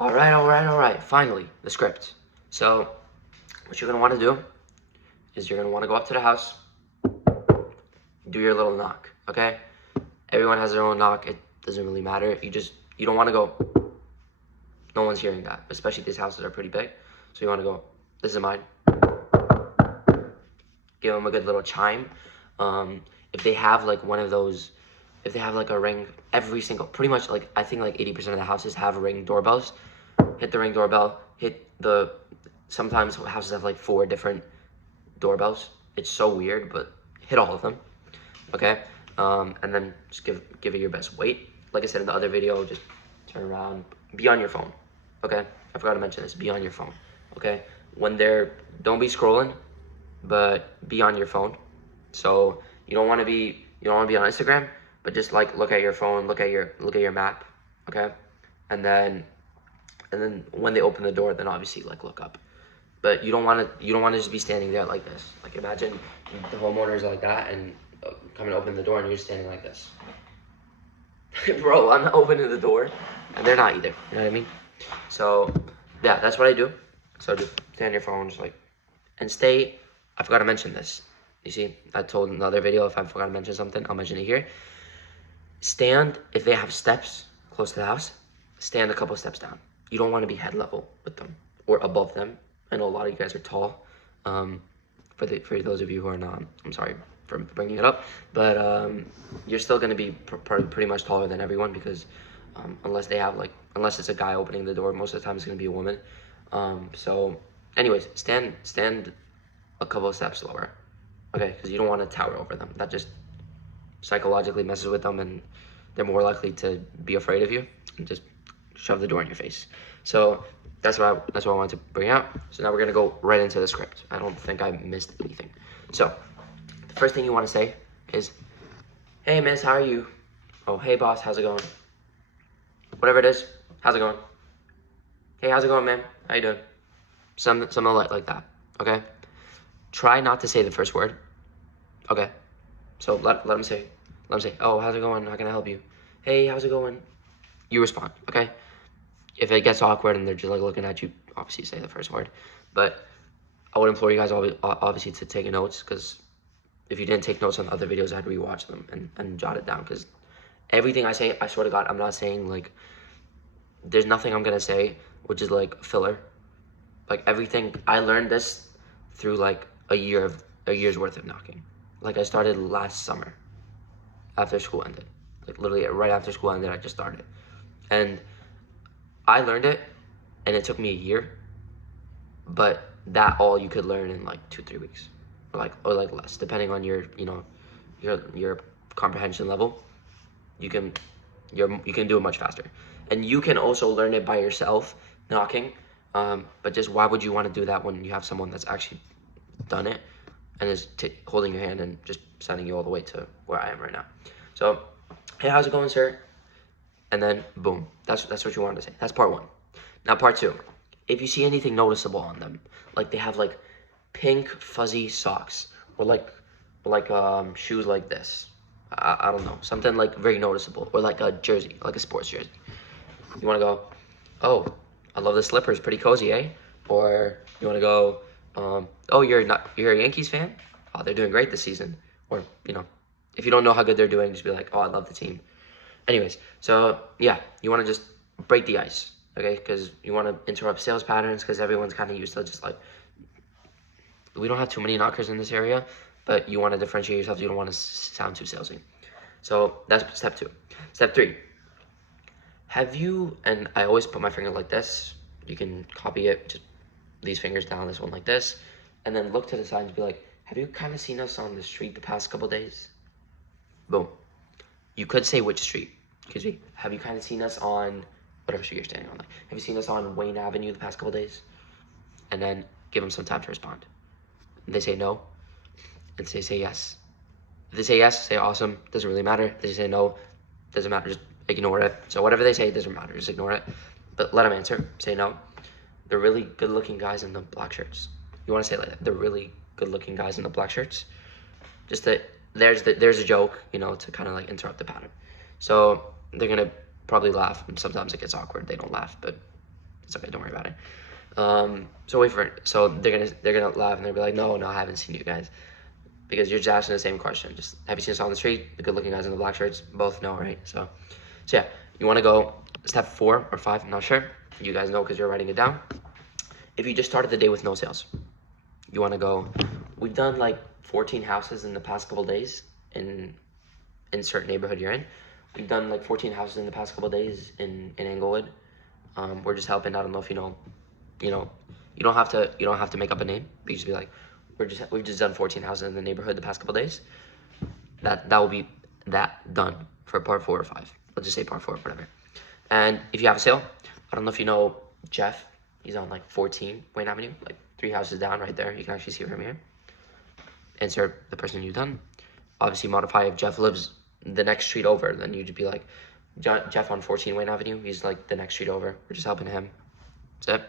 All right. Finally, the script. So, what you're gonna want to do is you're gonna want to go up to the house, do your little knock. Okay? Everyone has their own knock. It doesn't really matter. You don't want to go. No one's hearing that, especially these houses are pretty big. So you want to go. This is mine. Give them a good little chime. If they have like one of those, if they have like a ring, pretty much like I think like 80% of the houses have ring doorbells. Hit the ring doorbell. Sometimes houses have like 4 different doorbells. It's so weird, but hit all of them. Okay, and then just give it your best. Wait, like I said in the other video, just turn around, be on your phone. Okay, I forgot to mention this. Be on your phone. Okay, don't be scrolling, but be on your phone. So you don't want to be on Instagram, but just like look at your phone, look at your map. Okay, and then when they open the door, then obviously like look up. But you don't want to just be standing there like this. Like imagine the homeowner is like that and coming to open the door and you're standing like this. Bro, I'm not opening the door and they're not either. You know what I mean? So yeah, that's what I do. So just stay on your phone, just like, and stay. I forgot to mention this. You see, I told in another video if I forgot to mention something, I'll mention it here. Stand, if they have steps close to the house, stand a couple steps down. You don't want to be head level with them or above them. I know a lot of you guys are tall. For those of you who are not, I'm sorry for bringing it up, but you're still going to be pretty much taller than everyone because unless it's a guy opening the door, most of the time it's going to be a woman. So anyways, stand a couple of steps lower, okay? Because you don't want to tower over them. That just psychologically messes with them and they're more likely to be afraid of you and just shove the door in your face. So that's what I wanted to bring out. So now we're gonna go right into the script. I don't think I missed anything. So the first thing you want to say is, "Hey miss, how are you?" Oh, "Hey boss, how's it going?" Whatever it is, "How's it going?" "Hey, how's it going, man? How you doing?" Something like that. Okay. Try not to say the first word. Okay. So let them say. "Oh, how's it going? How can I help you?" "Hey, how's it going?" You respond. Okay. If it gets awkward and they're just like looking at you, obviously say the first word. But I would implore you guys obviously to take notes, because if you didn't take notes on the other videos, I'd rewatch them and jot it down, because everything I say, I swear to God, I'm not saying like, there's nothing I'm gonna say which is like filler. Like everything, I learned this through like a year's worth of knocking. Like I started last summer after school ended. Like literally right after school ended, I just started. And I learned it, and it took me a year, but that all you could learn in like 2-3 weeks, or like less, depending on your your comprehension level. You can do it much faster, and you can also learn it by yourself knocking. But just why would you want to do that when you have someone that's actually done it and is holding your hand and just sending you all the way to where I am right now? So, "Hey, how's it going, sir?" And then boom, that's what you wanted to say. That's part 1. Now part 2, if you see anything noticeable on them, like they have like pink fuzzy socks, or like shoes like this, I don't know, something like very noticeable, or like a jersey, like a sports jersey, you want to go, "Oh, I love the slippers, pretty cozy, eh?" Or you want to go, "Oh, you're a Yankees fan? Oh, they're doing great this season." Or if you don't know how good they're doing, just be like, "Oh, I love the team." Anyways, so yeah, you want to just break the ice, okay? Because you want to interrupt sales patterns, because everyone's kind of used to just like, we don't have too many knockers in this area, but you want to differentiate yourself. You don't want to sound too salesy. So that's step 2. Step 3, and I always put my finger like this. You can copy it, just these fingers down, this one like this, and then look to the side and be like, "Have you kind of seen us on the street the past couple days?" Boom. You could say which street. Excuse me. "Have you kind of seen us on whatever street you're standing on? Like, have you seen us on Wayne Avenue the past couple days?" And then give them some time to respond. And they say no, and they say yes. If they say yes, say awesome. Doesn't really matter. If they say no, doesn't matter. Just ignore it. So whatever they say, it doesn't matter. Just ignore it. But let them answer. Say no. "They're really good-looking guys in the black shirts." You want to say it like that. "They're really good-looking guys in the black shirts." Just that there's a joke, to kind of like interrupt the pattern. So they're gonna probably laugh, and sometimes it gets awkward. They don't laugh, but It's okay, don't worry about it. So wait for it. So they're gonna laugh and they'll be like, no, I haven't seen you guys, because you're just asking the same question. Just, have you seen us on the street? The good-looking guys in the black shirts, both know, right? So yeah, you want to go step 4 or 5. I'm not sure. You guys know because you're writing it down. If you just started the day with no sales, you want to go. We've done like 14 houses in the past couple days in certain neighborhood you're in. We've done like 14 houses in the past couple days in Englewood. We're just helping. I don't know if you know, you don't have to make up a name. You just be like, we've just done 14 houses in the neighborhood the past couple days. That will be that done for part 4 or 5. Let's just say part 4, whatever. And if you have a sale, I don't know if you know Jeff. He's on like 14 Wayne Avenue, like 3 houses down right there. You can actually see it from here. Insert the person you've done. Obviously modify if Jeff lives the next street over, then you'd be like, Jeff on 14 Wayne Avenue, he's like the next street over. We're just helping him. That's it.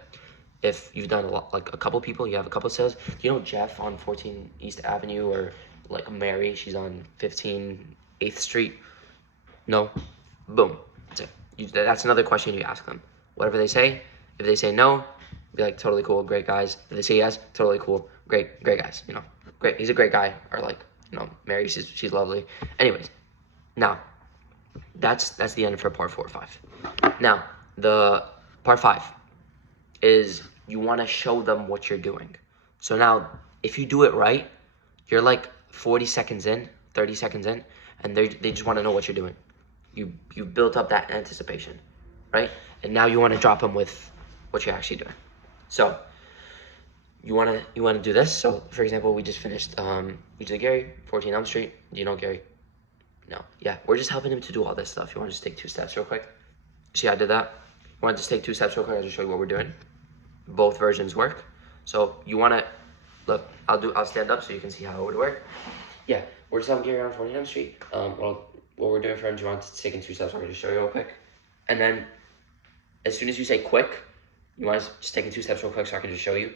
If you've done a lot, like a couple people, you have a couple sales. Do you know Jeff on 14 East Avenue, or like Mary, she's on 15 8th Street? No? Boom. That's it. That's another question you ask them. Whatever they say, if they say no, be like, totally cool, great guys. If they say yes, totally cool, great guys, great, he's a great guy. Or like, Mary, she's lovely. Anyways, now, that's the end for part 4 or 5. Now, the part 5 is you want to show them what you're doing. So now, if you do it right, you're like 40 seconds in, 30 seconds in, and they just want to know what you're doing. You built up that anticipation, right? And now you want to drop them with what you're actually doing. So you want to do this. So for example, we just finished usually Gary, 14 Elm Street. Do you know Gary? No. Yeah, we're just helping him to do all this stuff. You want to just take 2 steps real quick? See, I did that. You want to just take 2 steps real quick? I'll just show you what we're doing. Both versions work. So you want to look. I'll stand up so you can see how it would work. Yeah, we're just helping Gary on 14 Elm Street. What we're doing for him, do you want to take in 2 steps? I'm going to show you real quick. And then as soon as you say quick, you want to just take in 2 steps real quick so I can just show you.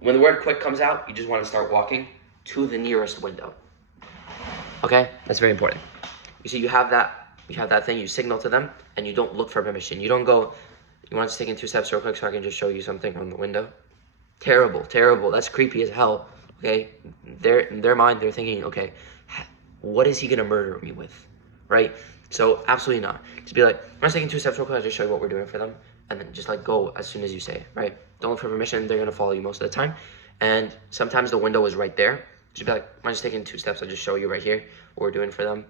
When the word quick comes out, you just want to start walking to the nearest window. Okay? That's very important. You see, you have that thing, you signal to them, and you don't look for permission. You don't go, you want to take in 2 steps real quick so I can just show you something from the window? Terrible, terrible. That's creepy as hell. Okay? In their mind, they're thinking, okay, what is he going to murder me with? Right? So, absolutely not. Just be like, I'm taking 2 steps real quick, I'll just show you what we're doing for them. And then just like go as soon as you say it, right? Don't look for permission, they're going to follow you most of the time. And sometimes the window is right there. Just be like, I'm just taking 2 steps, I'll just show you right here what we're doing for them.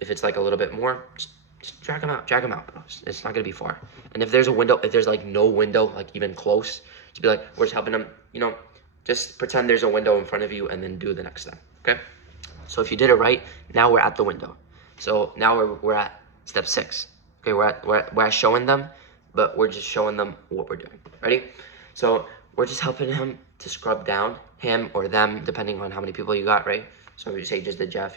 If it's like a little bit more, just drag them out, bro. It's not going to be far. And if there's a window, if there's like no window, like even close, just be like, we're just helping them, just pretend there's a window in front of you and then do the next step, okay? So if you did it right, now we're at the window. So now we're at step 6. Okay, we're at showing them, but we're just showing them what we're doing. Ready? So we're just helping him to scrub down, him or them, depending on how many people you got, right? So if you say just the Jeff,